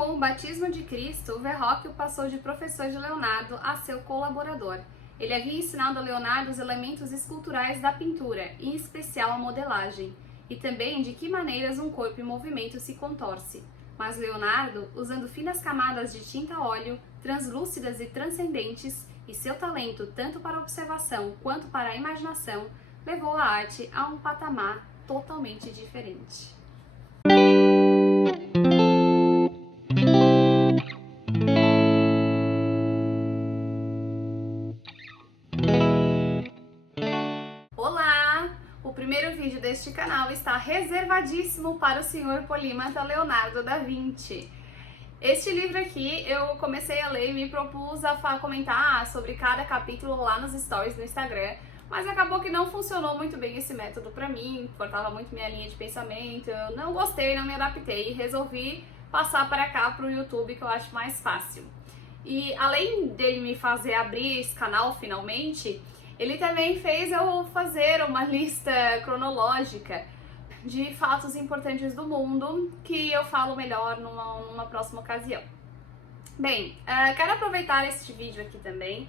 com o batismo de Cristo, Verrocchio passou de professor de Leonardo a seu colaborador. Ele havia ensinado a Leonardo os elementos esculturais da pintura, em especial a modelagem, e também de que maneiras um corpo em movimento se contorce. Mas Leonardo, usando finas camadas de tinta a óleo, translúcidas e transcendentes, e seu talento tanto para a observação quanto para a imaginação, levou a arte a um patamar totalmente diferente. Olá! O primeiro vídeo deste canal está reservadíssimo para o senhor polímata Leonardo da Vinci. Este livro aqui eu comecei a ler e me propus a comentar sobre cada capítulo lá nos stories do Instagram, mas acabou que não funcionou muito bem esse método pra mim, cortava muito minha linha de pensamento, eu não gostei, não me adaptei e resolvi passar para cá pro YouTube, que eu acho mais fácil. E além dele me fazer abrir esse canal finalmente, ele também fez eu fazer uma lista cronológica de fatos importantes do mundo, que eu falo melhor numa próxima ocasião. Bem, quero aproveitar este vídeo aqui também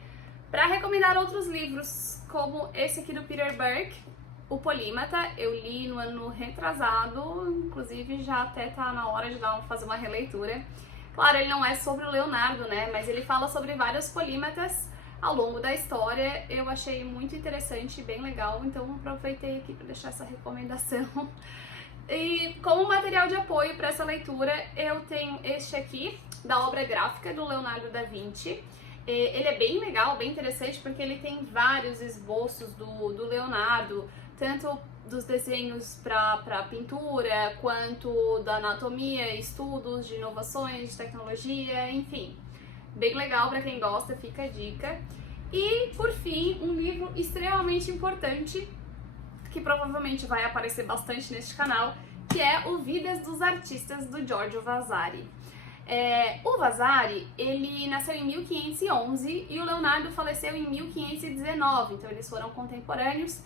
para recomendar outros livros, como esse aqui do Peter Burke, O Polímata. Eu li no ano retrasado, inclusive já até tá na hora de fazer uma releitura. Claro, ele não é sobre o Leonardo, né, mas ele fala sobre vários polímatas ao longo da história. Eu achei muito interessante e bem legal, então aproveitei aqui para deixar essa recomendação. E como material de apoio para essa leitura, eu tenho este aqui, da obra gráfica do Leonardo da Vinci. Ele é bem legal, bem interessante, porque ele tem vários esboços do Leonardo, tanto dos desenhos para pintura, quanto da anatomia, estudos de inovações, de tecnologia, enfim. Bem legal para quem gosta, fica a dica. E, por fim, um livro extremamente importante, que provavelmente vai aparecer bastante neste canal, que é o Vidas dos Artistas, do Giorgio Vasari. O Vasari, ele nasceu em 1511 e o Leonardo faleceu em 1519, então eles foram contemporâneos.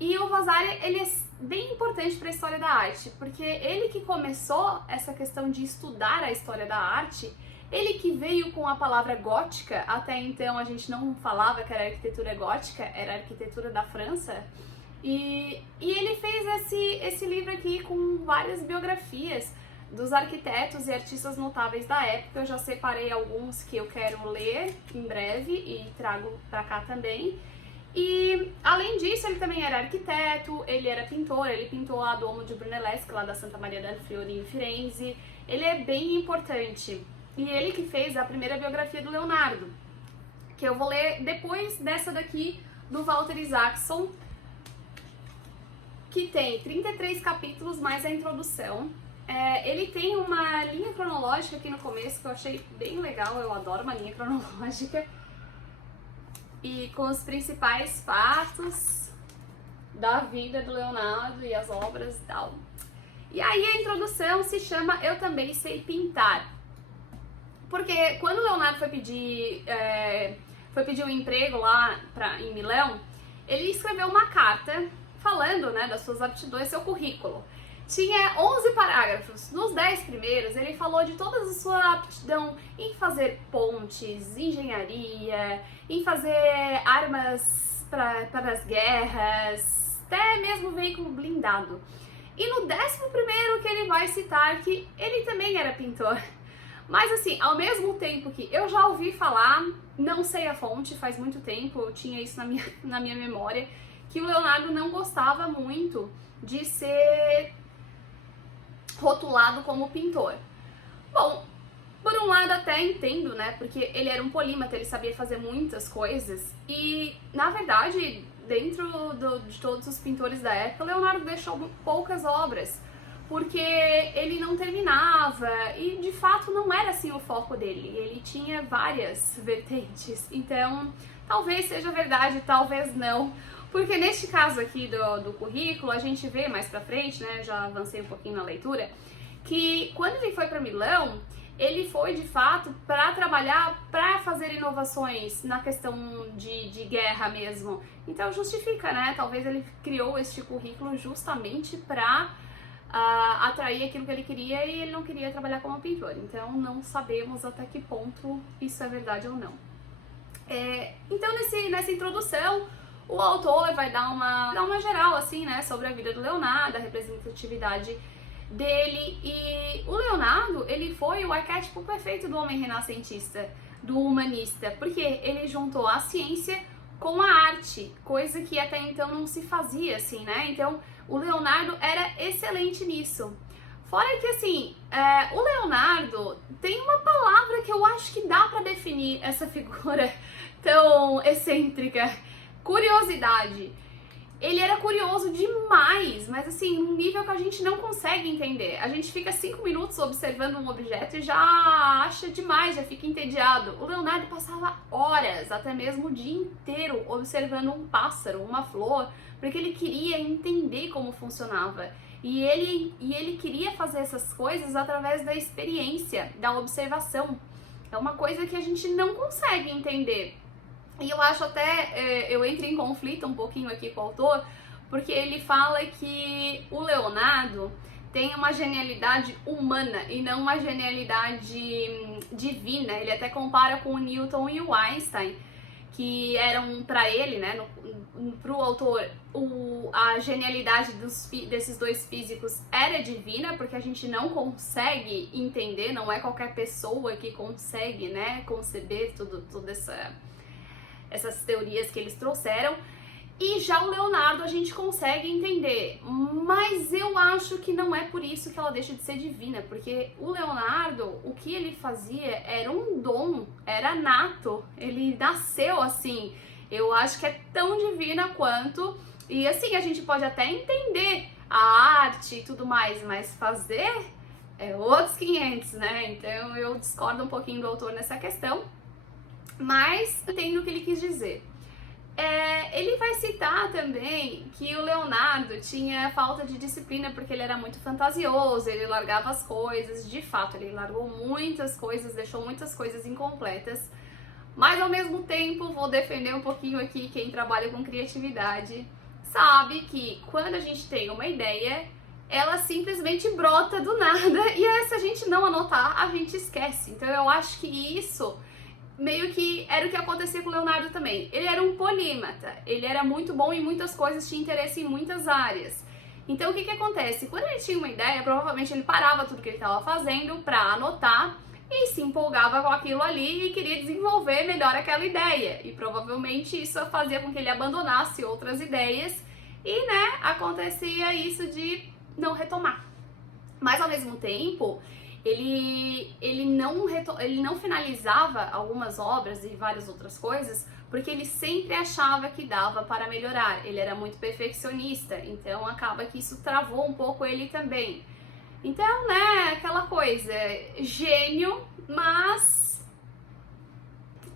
E o Vasari, ele é bem importante para a história da arte, porque ele que começou essa questão de estudar a história da arte. Ele que veio com a palavra gótica, até então a gente não falava que era arquitetura gótica, era arquitetura da França. E ele fez esse livro aqui com várias biografias dos arquitetos e artistas notáveis da época. Eu já separei alguns que eu quero ler em breve e trago pra cá também. E além disso, ele também era arquiteto, ele era pintor, ele pintou a Duomo di Brunelleschi, lá da Santa Maria del Fiore em Firenze. Ele é bem importante. E ele que fez a primeira biografia do Leonardo, que eu vou ler depois dessa daqui, do Walter Isaacson, que tem 33 capítulos mais a introdução. Ele tem uma linha cronológica aqui no começo que eu achei bem legal, eu adoro uma linha cronológica. E com os principais fatos da vida do Leonardo e as obras e tal. E aí a introdução se chama Eu Também Sei Pintar. Porque quando o Leonardo foi pedir um emprego lá em Milão, ele escreveu uma carta falando, né, das suas aptidões, seu currículo. Tinha 11 parágrafos. Nos 10 primeiros, ele falou de toda a sua aptidão em fazer pontes, engenharia, em fazer armas para as guerras, até mesmo veículo blindado. E no 11º que ele vai citar que ele também era pintor. Mas assim, ao mesmo tempo que eu já ouvi falar, não sei a fonte, faz muito tempo, eu tinha isso na minha memória, que o Leonardo não gostava muito de ser rotulado como pintor. Bom, por um lado até entendo, né, porque ele era um polímata, ele sabia fazer muitas coisas e, na verdade, dentro de todos os pintores da época, Leonardo deixou poucas obras, porque ele não terminava e, de fato, não era assim o foco dele. Ele tinha várias vertentes, então talvez seja verdade, talvez não. Porque neste caso aqui do currículo, a gente vê mais pra frente, né, já avancei um pouquinho na leitura, que quando ele foi para Milão, ele foi de fato para trabalhar, para fazer inovações na questão de guerra mesmo. Então justifica, né, talvez ele criou este currículo justamente para atrair aquilo que ele queria e ele não queria trabalhar como pintor. Então não sabemos até que ponto isso é verdade ou não. Então nessa introdução o autor vai dar uma geral assim, né, sobre a vida do Leonardo, a representatividade dele. E o Leonardo, ele foi o arquétipo perfeito do homem renascentista, do humanista, porque ele juntou a ciência com a arte, coisa que até então não se fazia assim, né? Então o Leonardo era excelente nisso. Fora que assim, o Leonardo tem uma palavra que eu acho que dá pra definir essa figura tão excêntrica: curiosidade. Ele era curioso demais, mas assim, num nível que a gente não consegue entender. A gente fica 5 minutos observando um objeto e já acha demais, já fica entediado. O Leonardo passava horas, até mesmo o dia inteiro, observando um pássaro, uma flor, porque ele queria entender como funcionava. E ele queria fazer essas coisas através da experiência, da observação. É uma coisa que a gente não consegue entender. E eu acho até, eu entro em conflito um pouquinho aqui com o autor, porque ele fala que o Leonardo tem uma genialidade humana e não uma genialidade divina. Ele até compara com o Newton e o Einstein, que eram para ele, né, para o autor, a genialidade desses dois físicos era divina, porque a gente não consegue entender, não é qualquer pessoa que consegue, né, conceber toda essas teorias que eles trouxeram. E já o Leonardo a gente consegue entender, mas eu acho que não é por isso que ela deixa de ser divina, porque o Leonardo, o que ele fazia era um dom, era nato, ele nasceu assim. Eu acho que é tão divina quanto, e assim, a gente pode até entender a arte e tudo mais, mas fazer é outros 500, né? Então eu discordo um pouquinho do autor nessa questão, mas entendo o que ele quis dizer. Ele vai citar também que o Leonardo tinha falta de disciplina porque ele era muito fantasioso, ele largava as coisas. De fato, ele largou muitas coisas, deixou muitas coisas incompletas, mas ao mesmo tempo vou defender um pouquinho aqui quem trabalha com criatividade, sabe que quando a gente tem uma ideia, ela simplesmente brota do nada, e se a gente não anotar, a gente esquece. Então eu acho que isso meio que era o que acontecia com o Leonardo também. Ele era um polímata, ele era muito bom em muitas coisas, tinha interesse em muitas áreas. Então o que acontece? Quando ele tinha uma ideia, provavelmente ele parava tudo que ele estava fazendo para anotar e se empolgava com aquilo ali e queria desenvolver melhor aquela ideia. E provavelmente isso fazia com que ele abandonasse outras ideias e, né, acontecia isso de não retomar. Mas ao mesmo tempo, ele não finalizava algumas obras e várias outras coisas porque ele sempre achava que dava para melhorar. Ele era muito perfeccionista, então acaba que isso travou um pouco ele também. Então, né, aquela coisa, gênio, mas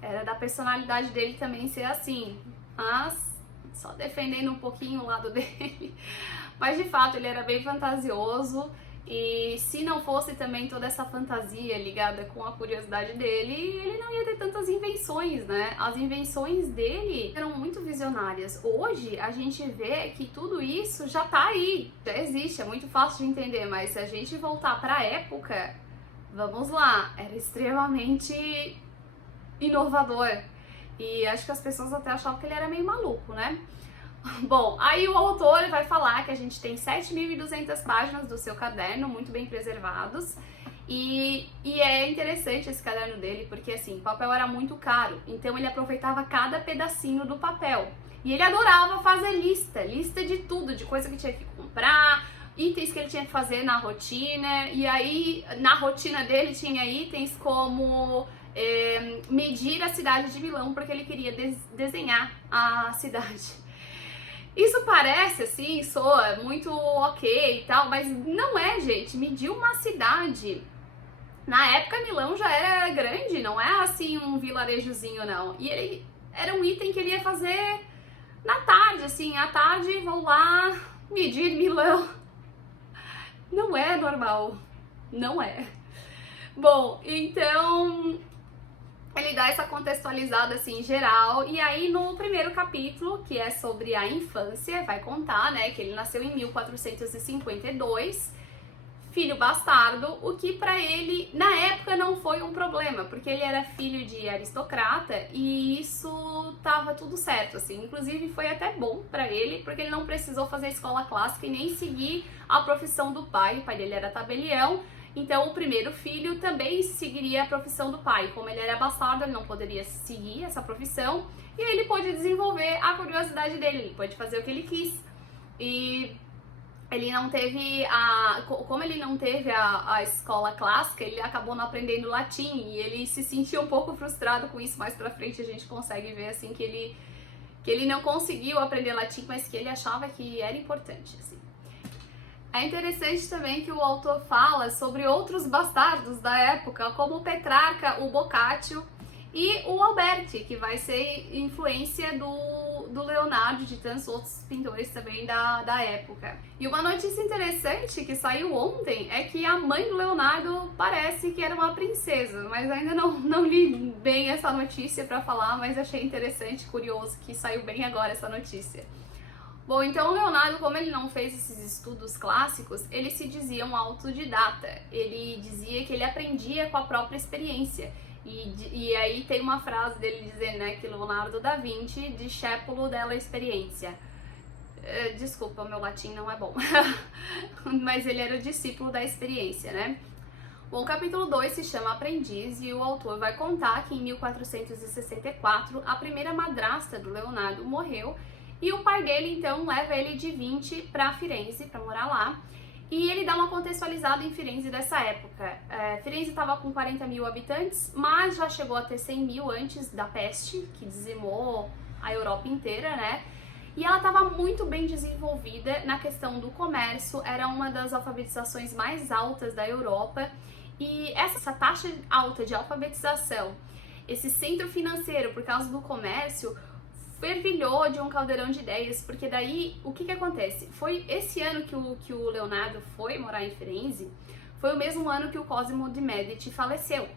era da personalidade dele também ser assim, mas só defendendo um pouquinho o lado dele. Mas de fato ele era bem fantasioso. E se não fosse também toda essa fantasia ligada com a curiosidade dele, ele não ia ter tantas invenções, né? As invenções dele eram muito visionárias. Hoje a gente vê que tudo isso já tá aí, já existe, é muito fácil de entender, mas se a gente voltar pra época, vamos lá, era extremamente inovador. E acho que as pessoas até achavam que ele era meio maluco, né? Bom, aí o autor vai falar que a gente tem 7.200 páginas do seu caderno, muito bem preservados, e é interessante esse caderno dele, porque assim, o papel era muito caro, então ele aproveitava cada pedacinho do papel, e ele adorava fazer lista de tudo, de coisa que tinha que comprar, itens que ele tinha que fazer na rotina, e aí na rotina dele tinha itens como medir a cidade de Milão, porque ele queria desenhar a cidade. Isso parece assim, soa muito ok e tal, mas não é, gente. Medir uma cidade, na época Milão já era grande, não é assim um vilarejozinho não. E ele era um item que ele ia fazer na tarde, assim, à tarde vou lá medir Milão. Não é normal, não é. Bom, então ele dá essa contextualizada assim geral, e aí no primeiro capítulo, que é sobre a infância, vai contar, né, que ele nasceu em 1452, filho bastardo, o que pra ele na época não foi um problema, porque ele era filho de aristocrata e isso tava tudo certo, assim. Inclusive foi até bom pra ele, porque ele não precisou fazer escola clássica e nem seguir a profissão do pai. O pai dele era tabelião. Então, o primeiro filho também seguiria a profissão do pai. Como ele era bastardo, ele não poderia seguir essa profissão. E aí ele pôde desenvolver a curiosidade dele, ele pôde fazer o que ele quis. E ele não teve como ele não teve a escola clássica, ele acabou não aprendendo latim. E ele se sentia um pouco frustrado com isso. Mais pra frente a gente consegue ver, assim, que ele não conseguiu aprender latim, mas que ele achava que era importante, assim. É interessante também que o autor fala sobre outros bastardos da época, como o Petrarca, o Boccaccio e o Alberti, que vai ser influência do Leonardo, de tantos outros pintores também da época. E uma notícia interessante que saiu ontem é que a mãe do Leonardo parece que era uma princesa, mas ainda não li bem essa notícia para falar, mas achei interessante, curioso, que saiu bem agora essa notícia. Bom, então o Leonardo, como ele não fez esses estudos clássicos, ele se dizia um autodidata. Ele dizia que ele aprendia com a própria experiência. E aí tem uma frase dele dizendo, né, que Leonardo da Vinci, discípulo della experiência. Desculpa, meu latim não é bom. Mas ele era o discípulo da experiência, né? Bom, o capítulo 2 se chama Aprendiz e o autor vai contar que em 1464 a primeira madrasta do Leonardo morreu. E o pai dele, então, leva ele de Vinci para Firenze, para morar lá. E ele dá uma contextualizada em Firenze dessa época. Firenze estava com 40 mil habitantes, mas já chegou a ter 100 mil antes da peste, que dizimou a Europa inteira, né? E ela estava muito bem desenvolvida na questão do comércio, era uma das alfabetizações mais altas da Europa. E essa taxa alta de alfabetização, esse centro financeiro por causa do comércio, fervilhou de um caldeirão de ideias, porque daí, o que acontece? Foi esse ano que o Leonardo foi morar em Firenze, foi o mesmo ano que o Cosimo de Medici faleceu.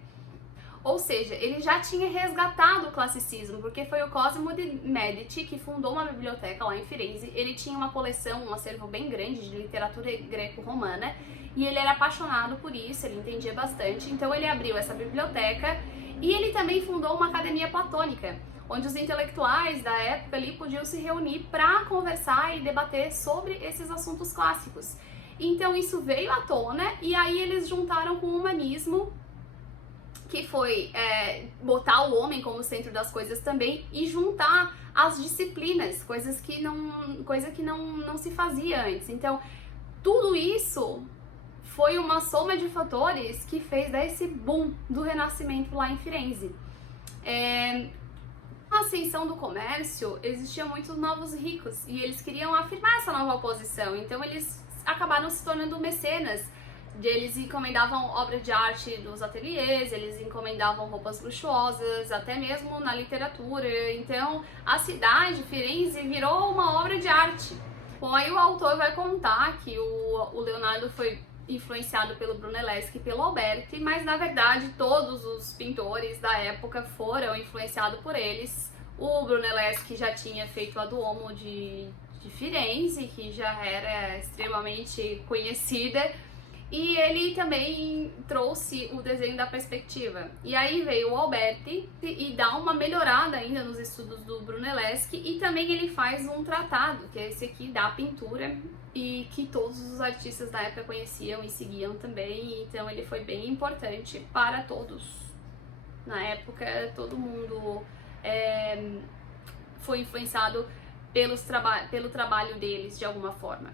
Ou seja, ele já tinha resgatado o classicismo, porque foi o Cosimo de Medici que fundou uma biblioteca lá em Firenze. Ele tinha uma coleção, um acervo bem grande de literatura greco-romana, e ele era apaixonado por isso, ele entendia bastante, então ele abriu essa biblioteca, e ele também fundou uma academia platônica, onde os intelectuais da época ali podiam se reunir para conversar e debater sobre esses assuntos clássicos. Então isso veio à tona e aí eles juntaram com o humanismo, que foi botar o homem como centro das coisas também e juntar as disciplinas, coisa que não se fazia antes. Então tudo isso foi uma soma de fatores que fez dar esse boom do Renascimento lá em Firenze. Com a ascensão do comércio, existiam muitos novos ricos e eles queriam afirmar essa nova posição, então eles acabaram se tornando mecenas. Eles encomendavam obras de arte dos ateliês, eles encomendavam roupas luxuosas, até mesmo na literatura. Então a cidade, Firenze, virou uma obra de arte. Bom, aí o autor vai contar que o Leonardo foi influenciado pelo Brunelleschi e pelo Alberti, mas na verdade todos os pintores da época foram influenciados por eles. O Brunelleschi já tinha feito a Duomo de Firenze, que já era extremamente conhecida, e ele também trouxe o desenho da perspectiva. E aí veio o Alberti e dá uma melhorada ainda nos estudos do Brunelleschi, e também ele faz um tratado, que é esse aqui da pintura, e que todos os artistas da época conheciam e seguiam também, então ele foi bem importante para todos. Na época, todo mundo foi influenciado pelo trabalho deles, de alguma forma.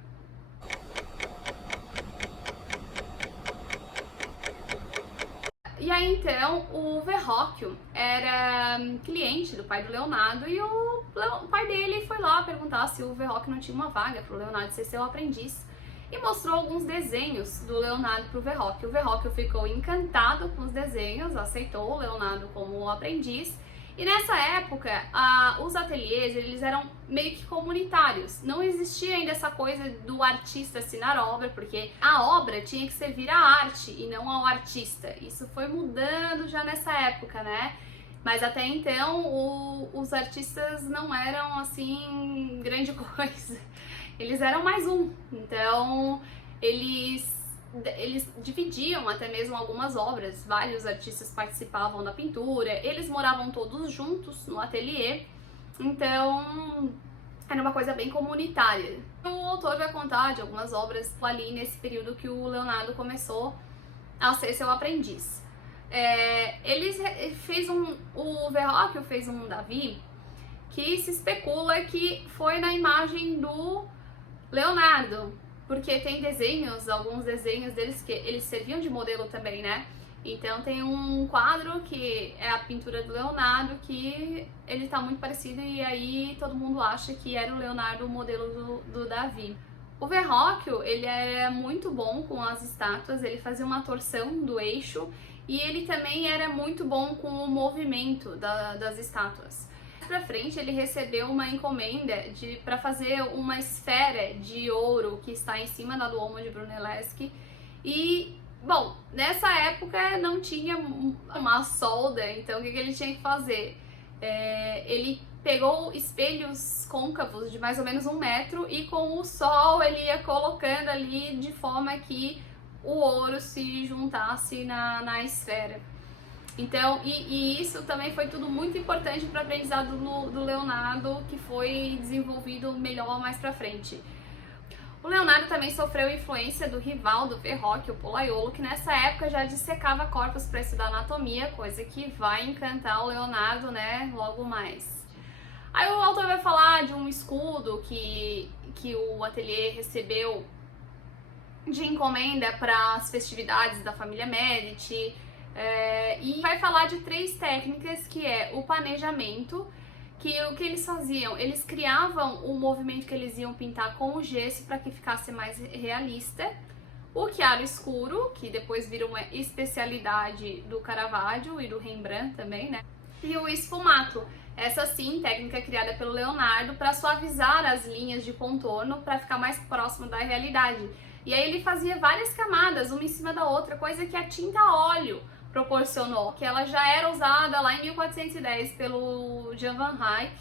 E aí, então, o Verrocchio era cliente do pai do Leonardo e o pai dele foi lá perguntar se o Verrocchio não tinha uma vaga para o Leonardo ser seu aprendiz e mostrou alguns desenhos do Leonardo para o Verrocchio. O Verrocchio ficou encantado com os desenhos, aceitou o Leonardo como aprendiz. E nessa época, os ateliês, eles eram meio que comunitários. Não existia ainda essa coisa do artista assinar obra, porque a obra tinha que servir à arte e não ao artista. Isso foi mudando já nessa época, né? Mas até então os artistas não eram assim grande coisa. Eles eram mais um. Então eles dividiam até mesmo algumas obras. Vários artistas participavam da pintura. Eles moravam todos juntos no ateliê. Então era uma coisa bem comunitária. O autor vai contar de algumas obras ali nesse período que o Leonardo começou a ser seu aprendiz. O Verrocchio fez um Davi que se especula que foi na imagem do Leonardo, porque tem desenhos, alguns desenhos deles que eles serviam de modelo também, né? Então tem um quadro que é a pintura do Leonardo que ele tá muito parecido e aí todo mundo acha que era o Leonardo o modelo do Davi. O Verrocchio, ele era muito bom com as estátuas, ele fazia uma torção do eixo e ele também era muito bom com o movimento das estátuas. Mais pra frente ele recebeu uma encomenda para fazer uma esfera de ouro que está em cima da Duomo de Brunelleschi e bom, nessa época não tinha uma solda, então o que ele tinha que fazer? Ele pegou espelhos côncavos de mais ou menos 1 metro e com o sol ele ia colocando ali de forma que o ouro se juntasse na esfera. Então, e isso também foi tudo muito importante para o aprendizado do Leonardo, que foi desenvolvido melhor mais pra frente. O Leonardo também sofreu influência do rival do Verrocchio, o Pollaiolo, que nessa época já dissecava corpos para estudar anatomia, coisa que vai encantar o Leonardo, né, logo mais. Aí o autor vai falar de um escudo que o ateliê recebeu de encomenda para as festividades da família Medici, e vai falar de 3 técnicas, que é o panejamento, que o que eles faziam? Eles criavam o movimento que eles iam pintar com o gesso para que ficasse mais realista. O chiaro escuro, que depois vira uma especialidade do Caravaggio e do Rembrandt também, né? E o esfumato, essa sim, técnica criada pelo Leonardo para suavizar as linhas de contorno para ficar mais próximo da realidade. E aí ele fazia várias camadas, uma em cima da outra, coisa que a tinta a óleo proporcionou, que ela já era usada lá em 1410 pelo Jan van Eyck.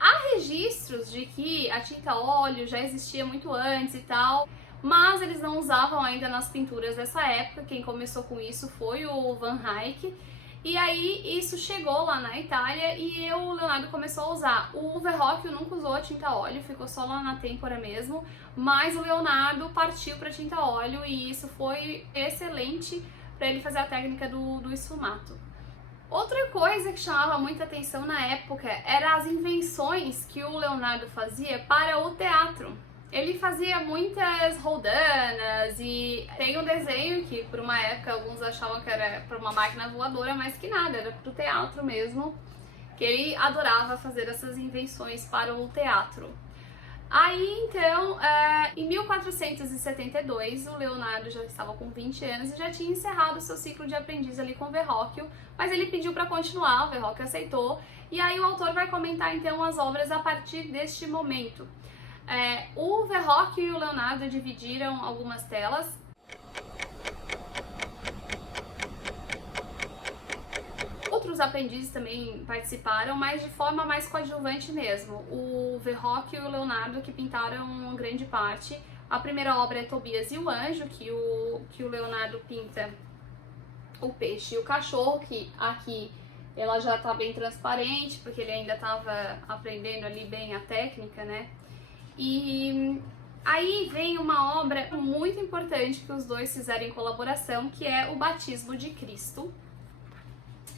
Há registros de que a tinta óleo já existia muito antes e tal, mas eles não usavam ainda nas pinturas dessa época. Quem começou com isso foi o Van Eyck, e aí isso chegou lá na Itália e o Leonardo começou a usar. O Verrocchio nunca usou a tinta óleo, ficou só lá na têmpora mesmo, mas o Leonardo partiu para tinta óleo e isso foi excelente para ele fazer a técnica do esfumato. Outra coisa que chamava muita atenção na época eram as invenções que o Leonardo fazia para o teatro. Ele fazia muitas roldanas e tem um desenho que por uma época alguns achavam que era para uma máquina voadora, mas que nada, era para o teatro mesmo, que ele adorava fazer essas invenções para o teatro. Aí então, em 1472, o Leonardo já estava com 20 anos e já tinha encerrado o seu ciclo de aprendiz ali com o Verrocchio, mas ele pediu para continuar, o Verrocchio aceitou, e aí o autor vai comentar então as obras a partir deste momento. O Verrocchio e o Leonardo dividiram algumas telas. Outros aprendizes também participaram, mas de forma mais coadjuvante mesmo. O Verrocchio e o Leonardo que pintaram grande parte. A primeira obra é Tobias e o Anjo, que o Leonardo pinta o peixe e o cachorro, que aqui ela já está bem transparente, porque ele ainda estava aprendendo ali bem a técnica, né? E aí vem uma obra muito importante que os dois fizeram em colaboração, que é o Batismo de Cristo,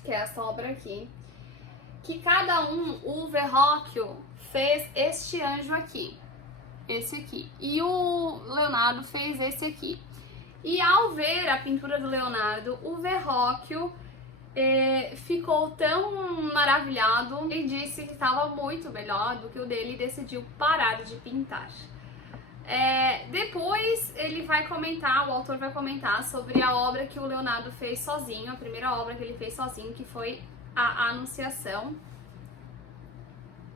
que é essa obra aqui, que cada o Verrocchio fez este anjo aqui, esse aqui, e o Leonardo fez esse aqui. E ao ver a pintura do Leonardo, o Verrocchio ficou tão maravilhado, ele disse que estava muito melhor do que o dele e decidiu parar de pintar. Depois ele vai comentar, o autor vai comentar sobre a obra que o Leonardo fez sozinho, a primeira obra que ele fez sozinho, que foi a Anunciação,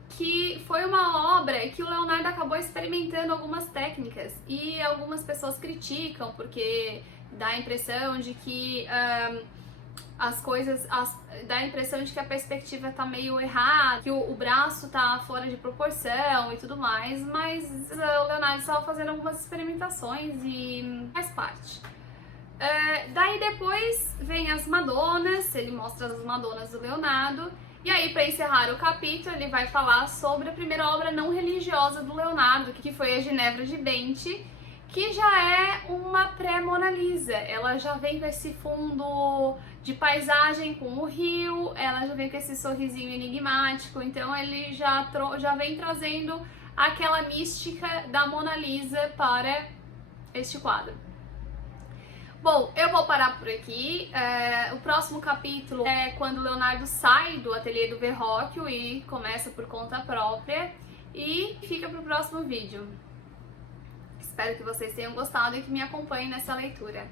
que foi uma obra que o Leonardo acabou experimentando algumas técnicas e algumas pessoas criticam porque dá a impressão de que as coisas, dá a impressão de que a perspectiva tá meio errada, que o braço tá fora de proporção e tudo mais, mas o Leonardo estava fazendo algumas experimentações e faz parte. Daí depois vem as Madonas, ele mostra as Madonas do Leonardo, e aí para encerrar o capítulo ele vai falar sobre a primeira obra não religiosa do Leonardo, que foi a Ginevra de Benci, que já é uma pré-Mona Lisa. Ela já vem com esse fundo de paisagem com o rio, ela já vem com esse sorrisinho enigmático, então ele já vem trazendo aquela mística da Mona Lisa para este quadro. Bom, eu vou parar por aqui. O próximo capítulo é quando o Leonardo sai do ateliê do Verrocchio e começa por conta própria, e fica para o próximo vídeo. Espero que vocês tenham gostado e que me acompanhem nessa leitura.